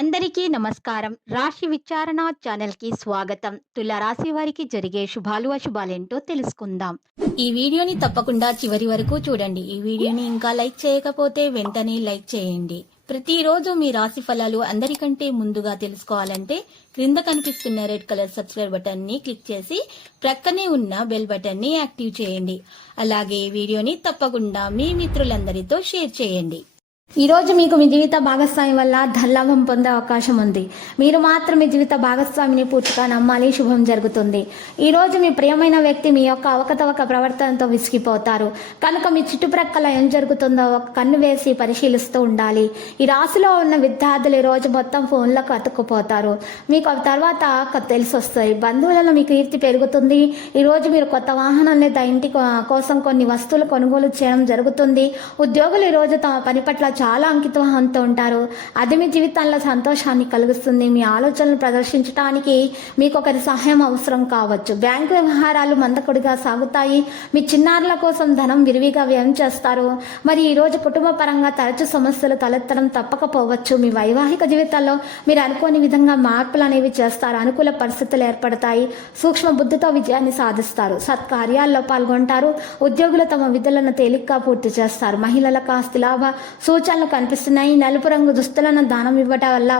అందరికీ నమస్కారం. రాశి విచారణ ఛానల్‌కి స్వాగతం. తుల రాశి వారికి జరిగే శుభాలు, అశుభాలేంటో తెలుసుకుందాం. ఈ వీడియోని తప్పకుండా చివరి వరకు చూడండి. ఈ వీడియోని ఇంకా లైక్ చేయకపోతే వెంటనే లైక్ చేయండి. ప్రతిరోజు మీ రాశి ఫలాలు అందరికంటే ముందుగా తెలుసుకోవాలంటే క్రింద కనిపిస్తున్న రెడ్ కలర్ సబ్స్క్రైబ్ బటన్ ని క్లిక్ చేసి ప్రక్కనే ఉన్న బెల్ బటన్ ని యాక్టివ్ చేయండి. అలాగే వీడియోని తప్పకుండా మీ మిత్రులందరితో షేర్ చేయండి. ఈ రోజు మీకు మీ జీవిత భాగస్వామి వల్ల ధనలాభం పొందే అవకాశం ఉంది. మీరు మాత్రం మీ జీవిత భాగస్వామిని పూర్తిగా నమ్మాలి, శుభం జరుగుతుంది. ఈ రోజు మీ ప్రియమైన వ్యక్తి మీ యొక్క అవకతవక ప్రవర్తనతో విసిగిపోతారు కనుక మీ చుట్టుప్రక్కల ఏం జరుగుతుందో ఒక కన్ను వేసి పరిశీలిస్తూ ఉండాలి. ఈ రాశిలో ఉన్న విద్యార్థులు ఈ రోజు మొత్తం ఫోన్లకు అతుక్కుపోతారు. మీకు తర్వాత తెలిసి వస్తాయి. బంధువులలో మీ కీర్తి పెరుగుతుంది. ఈ రోజు మీరు కొత్త వాహనం లేదా ఇంటి కోసం కొన్ని వస్తువులు కొనుగోలు చేయడం జరుగుతుంది. ఉద్యోగులు ఈ రోజు తమ పని పట్ల చాలా అంకితభావంతో ఉంటారు. అది మీ జీవితంలో సంతోషాన్ని కలిగిస్తుంది. మీ ఆలోచనలు ప్రదర్శించడానికి మీకు ఒకరి సహాయం అవసరం కావచ్చు. బ్యాంకు వ్యవహారాలు మందకొడిగా సాగుతాయి. మీ చిన్నారుల కోసం ధనం విరివిగా వ్యయం చేస్తారు. మరి ఈ రోజు కుటుంబ పరంగా తరచు సమస్యలు తలెత్తడం తప్పకపోవచ్చు. మీ వైవాహిక జీవితంలో మీరు అనుకోని విధంగా మార్పులు అనేవి చేస్తారు. అనుకూల పరిస్థితులు ఏర్పడతాయి. సూక్ష్మ బుద్ధితో విజయాన్ని సాధిస్తారు. సత్కార్యాల్లో పాల్గొంటారు. ఉద్యోగులు తమ విధులను తేలిగ్గా పూర్తి చేస్తారు. మహిళలకు ఆస్తి లాభ సూచనలు కనిపిస్తున్నాయి. నలుపు రంగు దుస్తులను దానం ఇవ్వటం వల్ల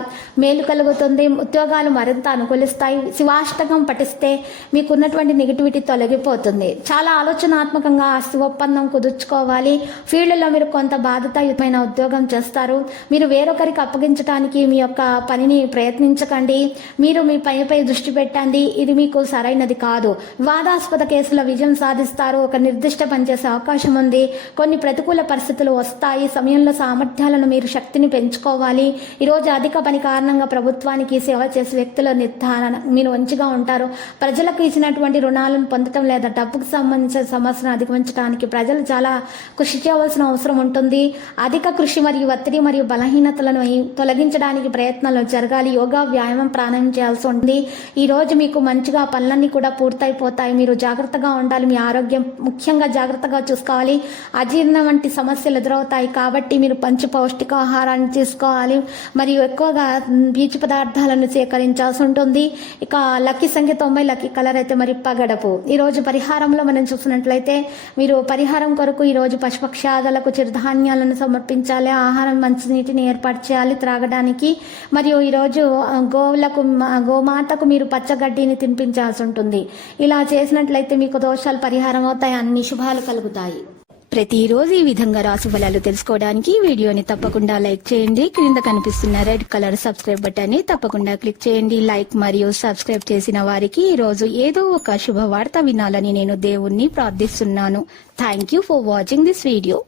మేలు కలుగుతుంది. ఉద్యోగాలు మరింత అనుకూలిస్తాయి. శివాష్టకం పఠిస్తే మీకున్నటువంటి నెగిటివిటీ తొలగిపోతుంది. చాలా ఆలోచనాత్మకంగా ఆస్తి ఒప్పందం కుదుర్చుకోవాలి. ఫీల్డ్లో మీరు కొంత బాధ్యతాయుతమైన ఉద్యోగం చేస్తారు. మీరు వేరొకరికి అప్పగించడానికి మీ యొక్క పనిని ప్రయత్నించకండి. మీరు మీ పనిపై దృష్టి పెట్టండి. ఇది మీకు సరైనది కాదు. వివాదాస్పద కేసుల విజయం సాధిస్తారు. ఒక నిర్దిష్ట పనిచేసే అవకాశం ఉంది. కొన్ని ప్రతికూల పరిస్థితులు వస్తాయి. సమయంలో సామర్థ్యాలను మీరు శక్తిని పెంచుకోవాలి. ఈరోజు అధిక పని కారణంగా ప్రభుత్వానికి సేవ చేసే వ్యక్తుల నిర్ధారణ మీరు మంచిగా ఉంటారు. ప్రజలకు ఇచ్చినటువంటి రుణాలను పొందడం లేదా డబ్బుకు సంబంధించిన సమస్యను అధిగమించడానికి ప్రజలు చాలా కృషి చేయవలసిన అవసరం ఉంటుంది. అధిక కృషి మరియు ఒత్తిడి మరియు బలహీనతలను తొలగించడానికి ప్రయత్నాలు జరగాలి. యోగా, వ్యాయామం, ప్రాణాయామం చేయాల్సి ఉంటుంది. ఈ రోజు మీకు మంచిగా పనులన్నీ కూడా పూర్తయిపోతాయి. మీరు జాగ్రత్తగా ఉండాలి. మీ ఆరోగ్యం ముఖ్యంగా జాగ్రత్తగా చూసుకోవాలి. అజీర్ణం వంటి సమస్యలు ఎదురవుతాయి కాబట్టి మీరు మంచి పౌష్టికాహారాన్ని తీసుకోవాలి. మరియు ఎక్కువగా పీచు పదార్థాలను సేకరించాల్సి ఉంటుంది. ఇక లక్కీ సంఖ్య 90, లక్కీ కలర్ అయితే మరి పగడపు. ఈరోజు పరిహారంలో మనం చూసినట్లయితే మీరు పరిహారం కొరకు ఈరోజు పశుపక్షాదులకు చిరుధాన్యాలను సమర్పించాలి. ఆహారం, మంచినీటిని ఏర్పాటు చేయాలి త్రాగడానికి. మరియు ఈరోజు గోమాతకు మీరు పచ్చగడ్డిని తినిపించాల్సి ఉంటుంది. ఇలా చేసినట్లయితే మీకు దోషాలు పరిహారం అవుతాయి. అన్ని శుభాలు కలుగుతాయి. ప్రతిరోజు ఈ విధంగా రాశి ఫలాలు తెలుసుకోవడానికి వీడియోని తప్పకుండా లైక్ చేయండి. క్రింద కనిపిస్తున్న రెడ్ కలర్ సబ్స్క్రైబ్ బటన్ ని తప్పకుండా క్లిక్ చేయండి. లైక్ మరియు సబ్స్క్రైబ్ చేసిన వారికి ఈ రోజు ఏదో ఒక శుభవార్త వినాలని నేను దేవుణ్ణి ప్రార్థిస్తున్నాను. Thank you for watching this video.